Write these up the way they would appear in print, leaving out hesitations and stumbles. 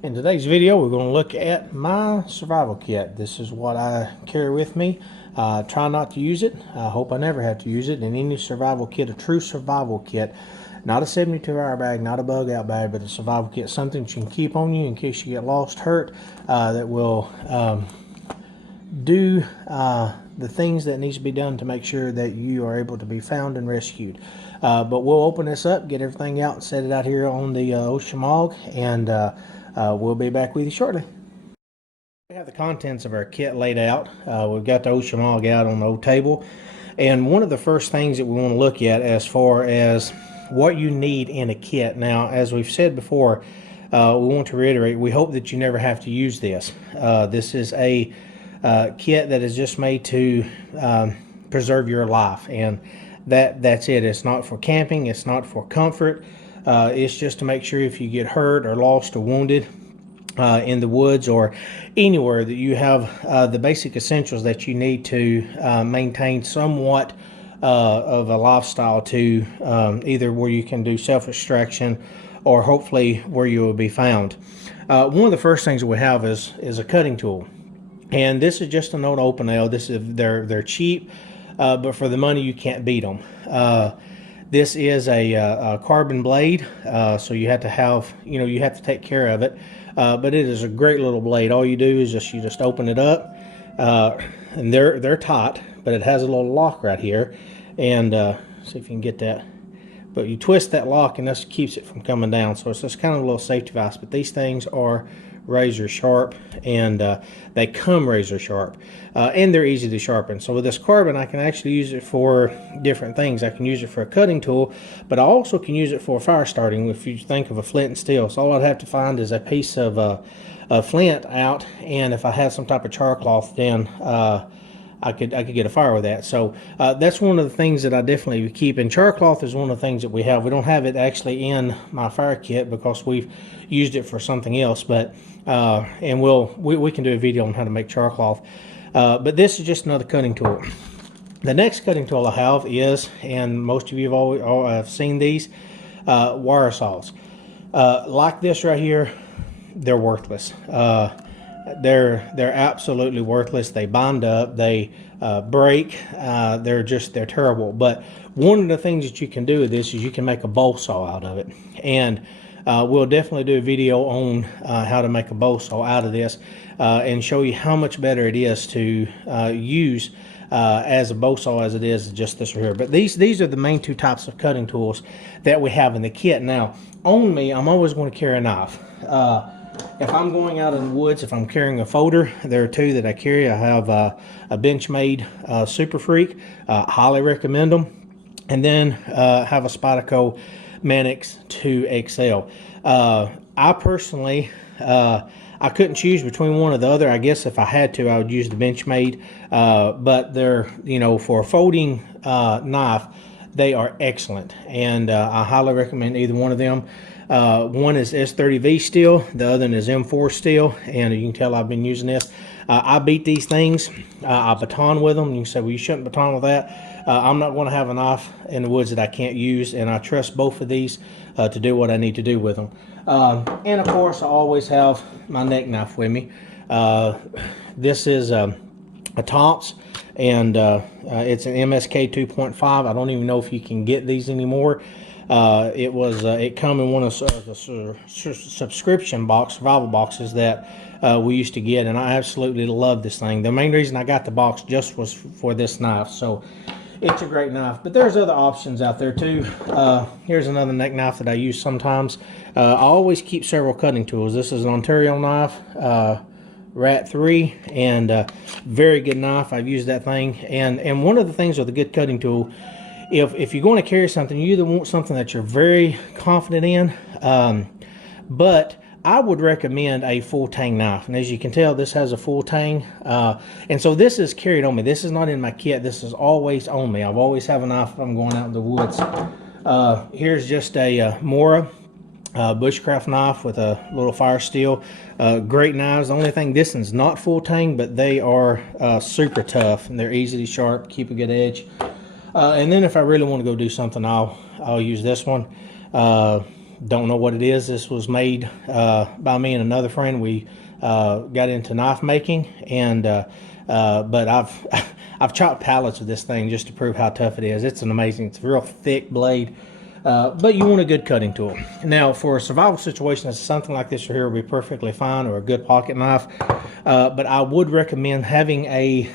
In today's video, we're going to look at my survival kit. This is what I carry with me. Try not to use it. I hope I never have to use it. In any survival kit, a true survival kit, not a 72-hour bag, not a bug out bag, but a survival kit, something that you can keep on you in case you get lost, hurt, that will do the things that needs to be done to make sure that you are able to be found and rescued. But we'll open this up, get everything out, and set it out here on the Ocean, and we'll be back with you shortly. We have the contents of our kit laid out. We've got the Ocean out on the old table, and one of the first things that we want to look at as far as what you need in a kit. Now, as we've said before, we want to reiterate, we hope that you never have to use this. This is a kit that is just made to preserve your life, and that's it. It's not for camping, it's not for comfort. It's just to make sure if you get hurt or lost or wounded in the woods or anywhere, that you have the basic essentials that you need to maintain somewhat of a lifestyle to either where you can do self-extraction or hopefully where you will be found. One of the first things that we have is a cutting tool, and this is just an old open nail. This is they're cheap, but for the money you can't beat them. This is a carbon blade, so you have to have, you have to take care of it. But it is a great little blade. All you do is you just open it up, and they're taut, but it has a little lock right here, and see if you can get that. But you twist that lock, and this keeps it from coming down. So it's just kind of a little safety device. But these things are razor sharp, and they come razor sharp, and they're easy to sharpen. So with this carbon, I can actually use it for different things. I can use it for a cutting tool, but I also can use it for fire starting. If you think of a flint and steel, so all I'd have to find is a piece of a flint out, and if I had some type of char cloth, then I could get a fire with that. So that's one of the things that I definitely keep. And char cloth is one of the things that we have. We don't have it actually in my fire kit because we've used it for something else. But and we can do a video on how to make char cloth. But this is just another cutting tool. The next cutting tool I have is, and most of you have always seen these, wire saws. Like this right here, they're worthless. They're absolutely worthless. They bind up, they break, they're terrible. But one of the things that you can do with this is you can make a bowl saw out of it, and we'll definitely do a video on how to make a bowl saw out of this, and show you how much better it is to use as a bow saw as it is just this right here. But these are the main two types of cutting tools that we have in the kit. Now on me, I'm always going to carry a knife. If I'm going out in the woods, if I'm carrying a folder, there are two that I carry. I have a Benchmade Super Freak, highly recommend them, and then have a Spyderco Manix 2XL. I personally, I couldn't choose between one or the other. I guess if I had to, I would use the Benchmade, but they're, for a folding knife, they are excellent, and I highly recommend either one of them. One is S30V steel, the other is M4 steel, and you can tell I've been using this. I beat these things. I baton with them. You can say, well, you shouldn't baton with that. I'm not going to have a knife in the woods that I can't use, and I trust both of these to do what I need to do with them. And of course, I always have my neck knife with me. This is a Tom's, and it's an MSK 2.5. I don't even know if you can get these anymore. It come in one of the subscription survival boxes that we used to get, and I absolutely love this thing. The main reason I got the box just was for this knife, so it's a great knife. But there's other options out there too. Here's another neck knife that I use sometimes. I always keep several cutting tools. This is an Ontario knife, Rat 3, and very good knife. I've used that thing, and one of the things with a good cutting tool, if you're going to carry something, you either want something that you're very confident in, but I would recommend a full Tang knife. And as you can tell, this has a full Tang, and so this is carried on me. This is not in my kit. This is always on me. I've always have a knife if I'm going out in the woods. Here's just a Mora Bushcraft knife with a little fire steel. Great knives. The only thing, this one's not full Tang, but they are super tough, and they're easily sharp, keep a good edge. And then if I really want to go do something, I'll use this one. Don't know what it is. This was made by me and another friend. We got into knife making, and but I've chopped pallets of this thing just to prove how tough it is. It's an amazing, it's a real thick blade, but you want a good cutting tool. Now, for a survival situation, something like this here will be perfectly fine, or a good pocket knife. But I would recommend having a,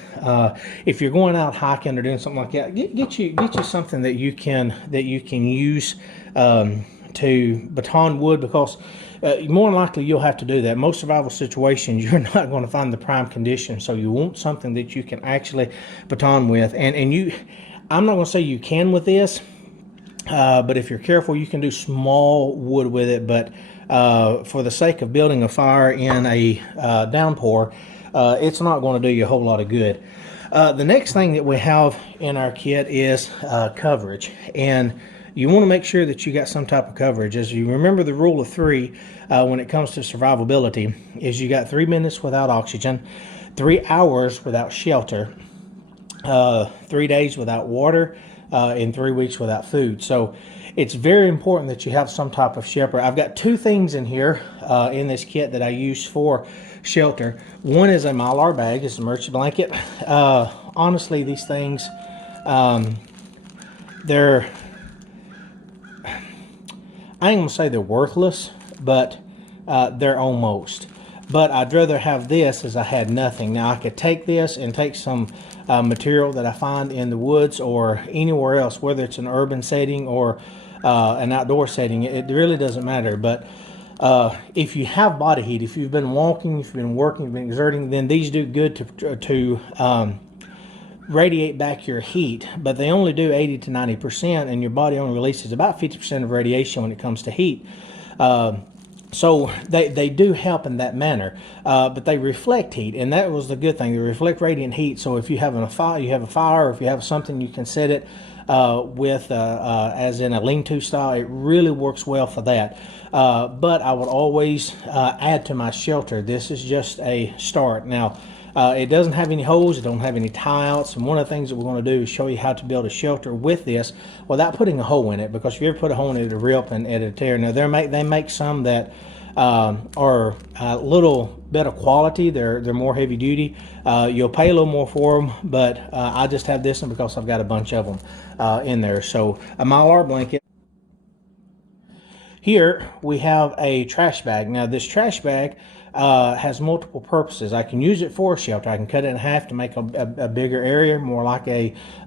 if you're going out hiking or doing something like that, get you something that you can use to baton wood, because more than likely you'll have to do that. Most survival situations, you're not going to find the prime condition, so you want something that you can actually baton with. And you, I'm not going to say you can with this, but if you're careful, you can do small wood with it. But for the sake of building a fire in a downpour, it's not going to do you a whole lot of good. The next thing that we have in our kit is coverage, and you want to make sure that you got some type of coverage. As you remember, the rule of 3 when it comes to survivability is you got 3 minutes without oxygen, 3 hours without shelter, 3 days without water, and 3 weeks without food. So it's very important that you have some type of shelter. I've got 2 things in here in this kit that I use for shelter. One is a Mylar bag. It's a emergency blanket. Honestly, these things, they're, I ain't gonna say they're worthless, but they're almost. But I'd rather have this as I had nothing. Now I could take this and take some material that I find in the woods or anywhere else, whether it's an urban setting or an outdoor setting. It really doesn't matter. But if you have body heat, if you've been walking, if you've been working, you've been exerting, then these do good to radiate back your heat, but they only do 80 to 90%, and your body only releases about 50% of radiation when it comes to heat. So they do help in that manner, but they reflect heat, and that was the good thing. They reflect radiant heat. So if you have a fire, or if you have something, you can set it with as in a lean-to style. It really works well for that. But I would always add to my shelter. This is just a start. Now, it doesn't have any holes, it don't have any tie-outs, and one of the things that we're going to do is show you how to build a shelter with this without putting a hole in it, because if you ever put a hole in it, it'll rip and it'll tear. Now, they make some that are a little better quality. They're more heavy duty. You'll pay a little more for them, but I just have this one because I've got a bunch of them in there. So a Mylar blanket. Here we have a trash bag. Now this trash bag has multiple purposes. I can use it for a shelter. I can cut it in half to make a bigger area, more like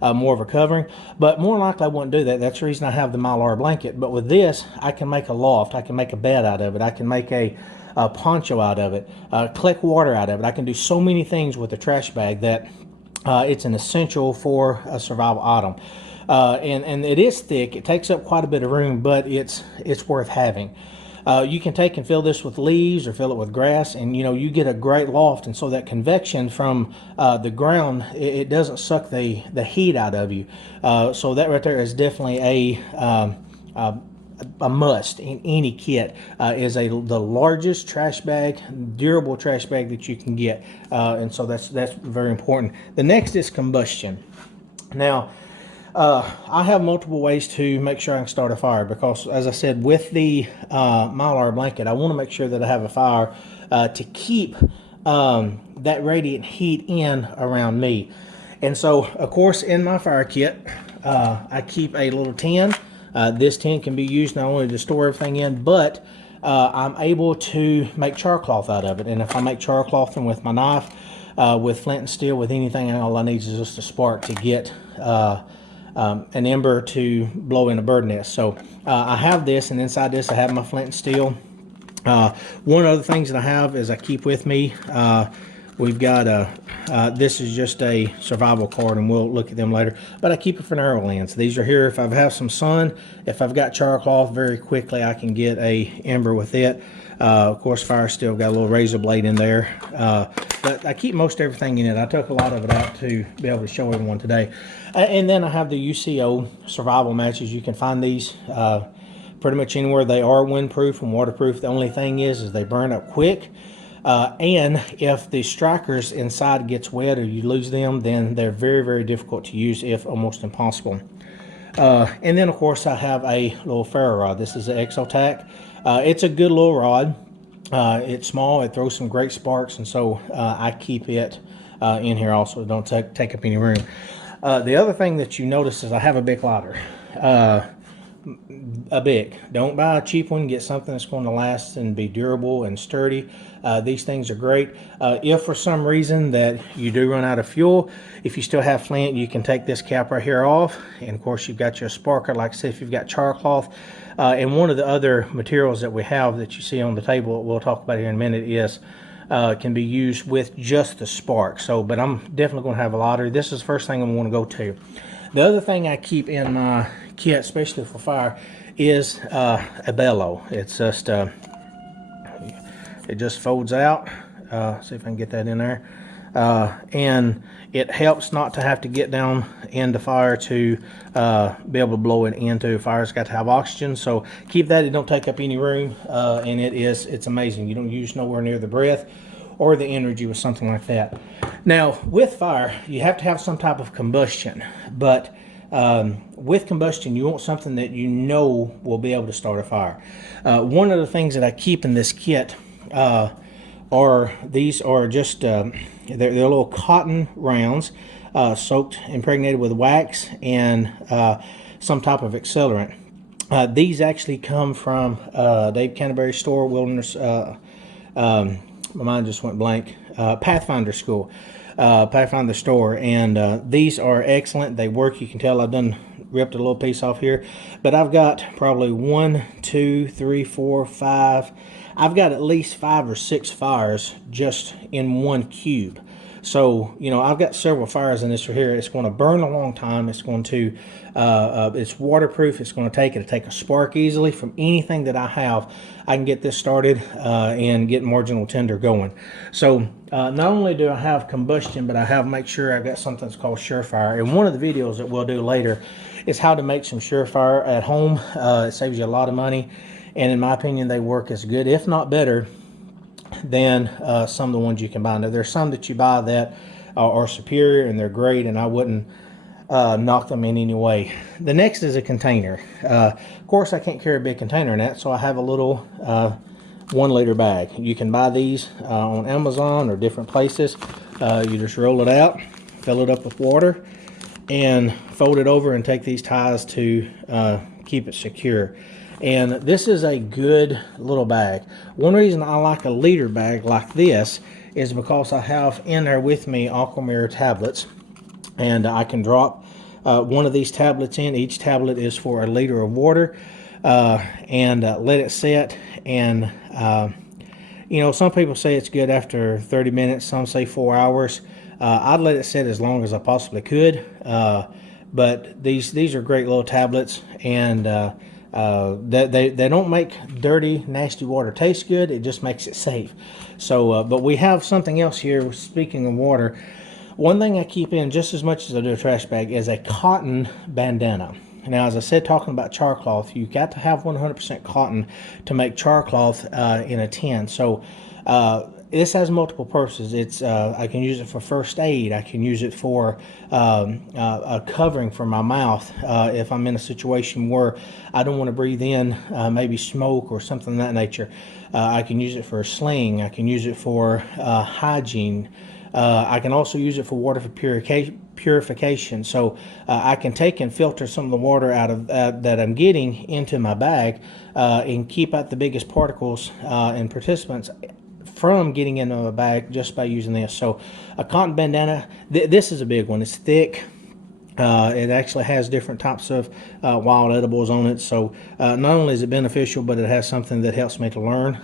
more of a covering. But more likely I wouldn't do that. That's the reason I have the Mylar blanket. But with this, I can make a loft. I can make a bed out of it. I can make a poncho out of it. Collect water out of it. I can do so many things with the trash bag that it's an essential for a survival item. And it is thick. It takes up quite a bit of room, but it's worth having. You can take and fill this with leaves or fill it with grass, and you get a great loft. And so that convection from the ground, it doesn't suck the heat out of you. So that right there is definitely a must in any kit. Is the largest trash bag, durable trash bag that you can get, and so that's very important. The next is combustion. Now, I have multiple ways to make sure I can start a fire, because, as I said, with the Mylar blanket, I want to make sure that I have a fire to keep that radiant heat in around me. And so, of course, in my fire kit, I keep a little tin. This tin can be used not only to store everything in, but I'm able to make char cloth out of it. And if I make char cloth with my knife, with flint and steel, with anything, all I need is just a spark to get an ember to blow in a bird nest. So I have this, and inside this I have my flint and steel. One of the things that I have is I keep with me, we've got this is just a survival card, and we'll look at them later, but I keep it for arrow lens. These are here if I have some sun. If I've got char cloth, very quickly I can get a ember with it. Of course, fire still got a little razor blade in there, but I keep most everything in it. I took a lot of it out to be able to show everyone today. And then I have the Uco Survival Matches. You can find these pretty much anywhere. They are windproof and waterproof. The only thing is they burn up quick. And if the strikers inside gets wet or you lose them, then they're very, very difficult to use, if almost impossible. And then of course I have a little ferro rod. This is an Exotac. It's a good little rod. It's small, it throws some great sparks, and so I keep it in here also. Don't take up any room. The other thing that you notice is I have a big lighter. Don't buy a cheap one. Get something that's going to last and be durable and sturdy. These things are great. If for some reason that you do run out of fuel, if you still have flint, you can take this cap right here off, and of course you've got your sparker. Like I said, if you've got char cloth, and one of the other materials that we have that you see on the table, we'll talk about here in a minute, is can be used with just the spark. So, but I'm definitely going to have a lighter. This is the first thing I'm going to go to. The other thing I keep in my kit, especially for fire, is a bellow. It's just it just folds out. See if I can get that in there, and it helps not to have to get down into fire to be able to blow it into fire. It's got to have oxygen, so keep that. It don't take up any room, and it's amazing. You don't use nowhere near the breath or the energy with something like that. Now, with fire, you have to have some type of combustion, but with combustion, you want something that you know will be able to start a fire. One of the things that I keep in this kit these are just they're little cotton rounds soaked, impregnated with wax and some type of accelerant. These actually come from Dave Canterbury's store, Wilderness. My mind just went blank. Pathfinder School, Pathfinder store, and these are excellent. They work. You can tell I've done ripped a little piece off here, but I've got probably 1, 2, 3, 4, 5. I've got at least 5 or 6 fires just in one cube. So, you know, I've got several fires in this right here. It's going to burn a long time. It's going to, it's waterproof. It'll take a spark easily from anything that I have. I can get this started and get marginal tinder going. So, not only do I have combustion, but I have make sure I've got something that's called Surefire. And one of the videos that we'll do later is how to make some Surefire at home. It saves you a lot of money. And in my opinion, they work as good, if not better, than some of the ones you can buy. Now, there's some that you buy that are superior and they're great, and I wouldn't knock them in any way. The next is a container. Of course, I can't carry a big container in that, so I have a little 1 liter bag. You can buy these on Amazon or different places. You just roll it out, fill it up with water, and fold it over and take these ties to keep it secure. And this is a good little bag. One reason I like a liter bag like this is because I have in there with me Aquamirror tablets, and I can drop one of these tablets in. Each tablet is for a liter of water, and let it set. And you know, some people say it's good after 30 minutes, some say 4 hours. I'd let it set as long as I possibly could, but these are great little tablets, and they don't make dirty, nasty water taste good. It just makes it safe. So, but we have something else here. Speaking of water, one thing I keep in just as much as I do a trash bag is a cotton bandana. Now, as I said, talking about char cloth, you've got to have 100% cotton to make char cloth in a tin. So, this has multiple purposes. It's I can use it for first aid. I can use it for a covering for my mouth if I'm in a situation where I don't want to breathe in maybe smoke or something of that nature. I can use it for a sling. I can use it for hygiene. I can also use it for water for purification. So I can take and filter some of the water out of that I'm getting into my bag and keep out the biggest particles and participants from getting into a bag just by using this. So a cotton bandana, this is a big one. It's thick. It actually has different types of wild edibles on it. So not only is it beneficial, but it has something that helps me to learn.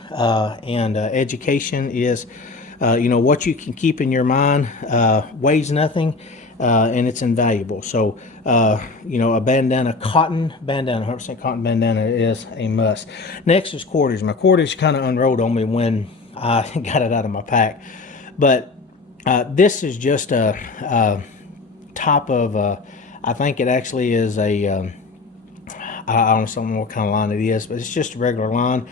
And education is, you know, what you can keep in your mind weighs nothing, and it's invaluable. So, you know, a bandana, cotton bandana, 100% cotton bandana is a must. Next is quarters. My quarters kind of unrolled on me when I got it out of my pack, but this is just a top of I think it actually is a I don't know what kind of line it is, but it's just a regular line.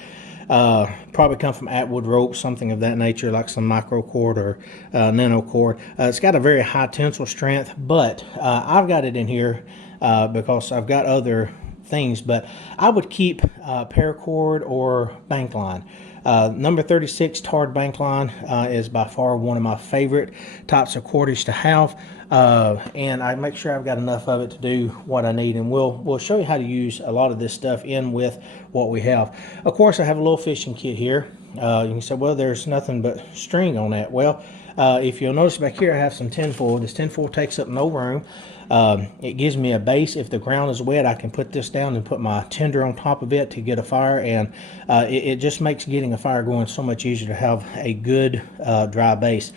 Probably come from Atwood rope, something of that nature, like some micro cord or nano cord. It's got a very high tensile strength, but I've got it in here because I've got other things, but I would keep paracord or bank line. Number 36 tarred bank line is by far one of my favorite types of cordage to have, and I make sure I've got enough of it to do what I need, and we'll show you how to use a lot of this stuff in with what we have. Of course, I have a little fishing kit here. You can say, well, there's nothing but string on that. Well, if you'll notice back here, I have some tinfoil. This tinfoil takes up no room. It gives me a base. If the ground is wet, I can put this down and put my tinder on top of it to get a fire, and it just makes getting a fire going so much easier to have a good dry base.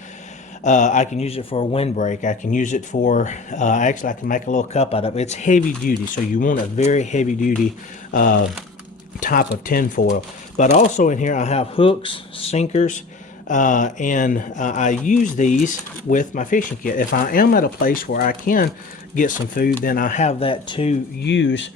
I can use it for a windbreak. I can use it for, actually I can make a little cup out of it. It's heavy duty, so you want a very heavy duty type of tinfoil. But also in here I have hooks, sinkers, and I use these with my fishing kit. If I am at a place where I can get some food, then I have that to use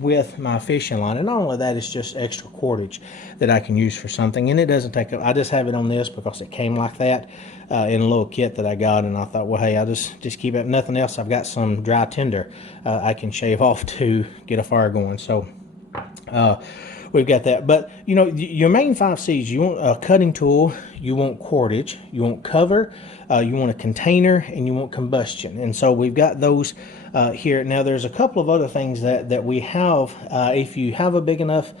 with my fishing line. And not only that, it's just extra cordage that I can use for something, and it doesn't take up. I just have it on this because it came like that in a little kit that I got, and I thought, well, hey, I'll just keep it. Nothing else. I've got some dry tinder I can shave off to get a fire going. So we've got that. But you know, your main 5 C's: you want a cutting tool, you want cordage, you want cover, you want a container, and you want combustion. And so we've got those here. Now there's a couple of other things that we have. If you have a big enough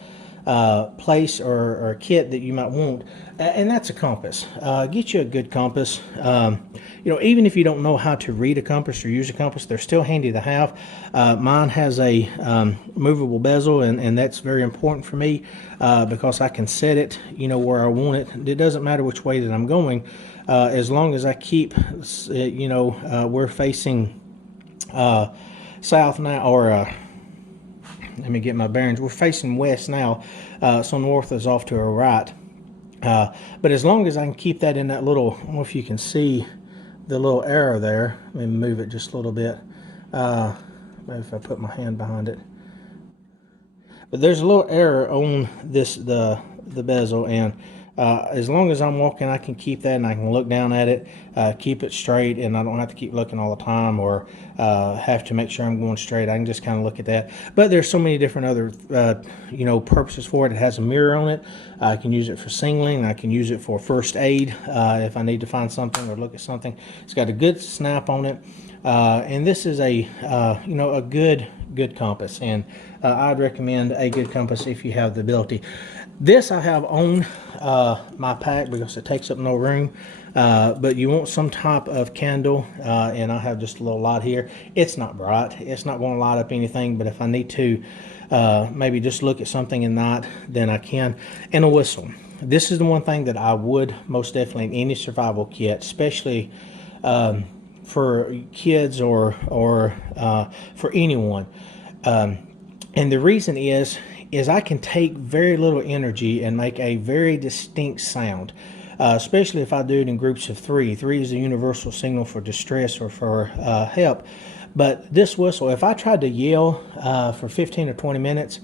place or kit that you might want, and that's a compass. Get you a good compass. You know, even if you don't know how to read a compass or use a compass, they're still handy to have. Mine has a movable bezel, and that's very important for me because I can set it, you know, where I want it. It doesn't matter which way that I'm going, as long as I keep, you know, we're facing south now, or let me get my bearings. We're facing west now, so north is off to our right. But as long as I can keep that in that little, I don't know if you can see the little arrow there. Let me move it just a little bit. Maybe if I put my hand behind it. But there's a little arrow on this the bezel, and as long as I'm walking, I can keep that, and I can look down at it, keep it straight, and I don't have to keep looking all the time, or have to make sure I'm going straight. I can just kind of look at that. But there's so many different other you know, purposes for it. It has a mirror on it. I can use it for singling. I can use it for first aid if I need to find something or look at something. It's got a good snap on it, and this is a you know, a good compass, and I'd recommend a good compass if you have the ability. This I have on my pack because it takes up no room, but you want some type of candle, and I have just a little light here. It's not bright, it's not going to light up anything, but if I need to maybe just look at something at night, then I can. And a whistle. This is the one thing that I would most definitely in any survival kit, especially for kids or for anyone. And the reason is I can take very little energy and make a very distinct sound, especially if I do it in groups of 3. 3 is a universal signal for distress or for help. But this whistle, if I tried to yell for 15 or 20 minutes,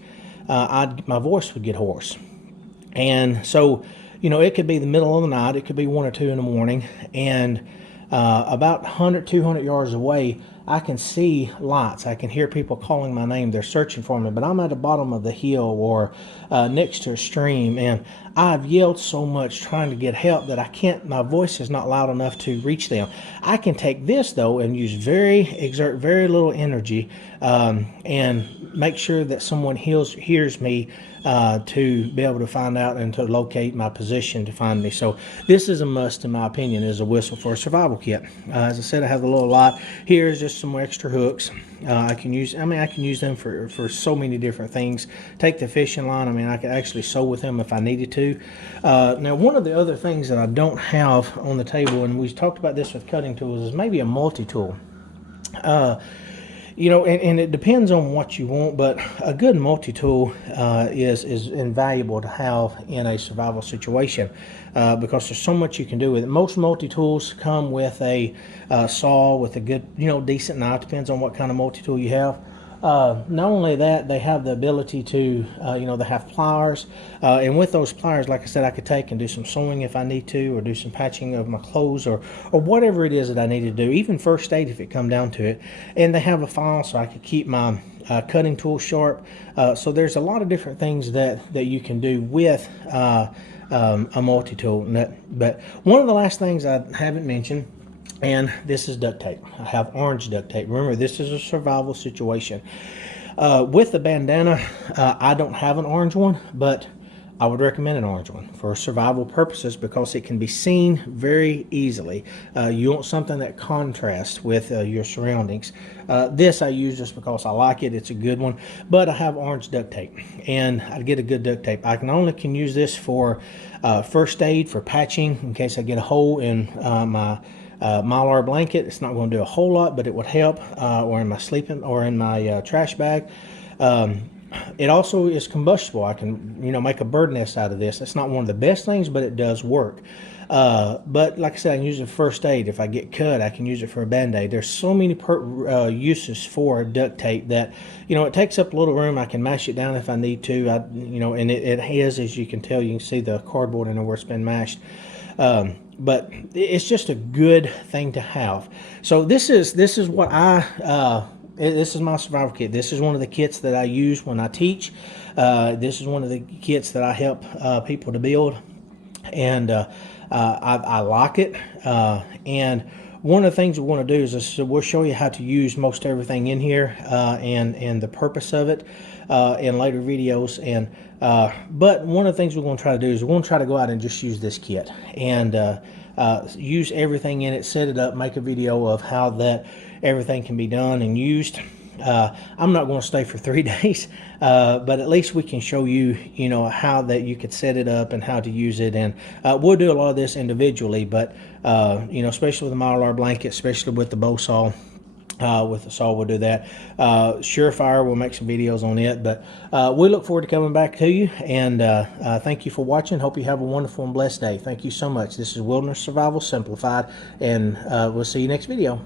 my voice would get hoarse. And so, you know, it could be the middle of the night, it could be 1 or 2 in the morning, and about 100, 200 yards away, I can see lights. I can hear people calling my name. They're searching for me, but I'm at the bottom of the hill or next to a stream, and I've yelled so much trying to get help that I can't, my voice is not loud enough to reach them. I can take this though and exert very little energy and make sure that someone hears me to be able to find out and to locate my position to find me. So this is a must, in my opinion, is a whistle for a survival kit. As I said, I have a little light. Here's just some extra hooks. I can use them for so many different things. Take the fishing line. I mean, I could actually sew with them if I needed to. Now, one of the other things that I don't have on the table, and we've talked about this with cutting tools, is maybe a multi-tool. You know, and it depends on what you want, but a good multi-tool is invaluable to have in a survival situation because there's so much you can do with it. Most multi-tools come with a saw with a good, you know, decent knife. Depends on what kind of multi-tool you have. Not only that, they have the ability to, they have pliers, and with those pliers, like I said, I could take and do some sewing if I need to, or do some patching of my clothes, or whatever it is that I need to do, even first aid if it come down to it. And they have a file so I could keep my cutting tool sharp. So there's a lot of different things that you can do with a multi-tool. But one of the last things I haven't mentioned, and this is duct tape. I have orange duct tape. Remember, this is a survival situation. With the bandana, I don't have an orange one, but I would recommend an orange one for survival purposes because it can be seen very easily. You want something that contrasts with your surroundings. This I use just because I like it. It's a good one, but I have orange duct tape, and I get a good duct tape. I can use this for first aid, for patching in case I get a hole in my Mylar blanket. It's not going to do a whole lot, but it would help, or in my sleeping, or in my trash bag. It also is combustible. I can, make a bird nest out of this. It's not one of the best things, but it does work. But like I said, I can use it for first aid. If I get cut, I can use it for a band-aid. There's so many uses for duct tape that, it takes up a little room. I can mash it down if I need to. And it has, as you can tell, you can see the cardboard and where it's been mashed. But it's just a good thing to have. So this is what this is my survival kit. This is one of the kits that I use when I teach. This is one of the kits that I help people to build, and I like it. And one of the things we want to do is we'll show you how to use most everything in here, and the purpose of it in later videos. And but one of the things we're going to try to do is we're going to try to go out and just use this kit and use everything in it, set it up, make a video of how that everything can be done and used. I'm not going to stay for 3 days, but at least we can show you, how that you could set it up and how to use it. And we'll do a lot of this individually, but especially with the Mylar blanket, especially with the bow saw. With the saw, we'll do that. Surefire, we'll make some videos on it, but we look forward to coming back to you, and thank you for watching. Hope you have a wonderful and blessed day. Thank you so much. This is Wilderness Survival Simplified, and we'll see you next video.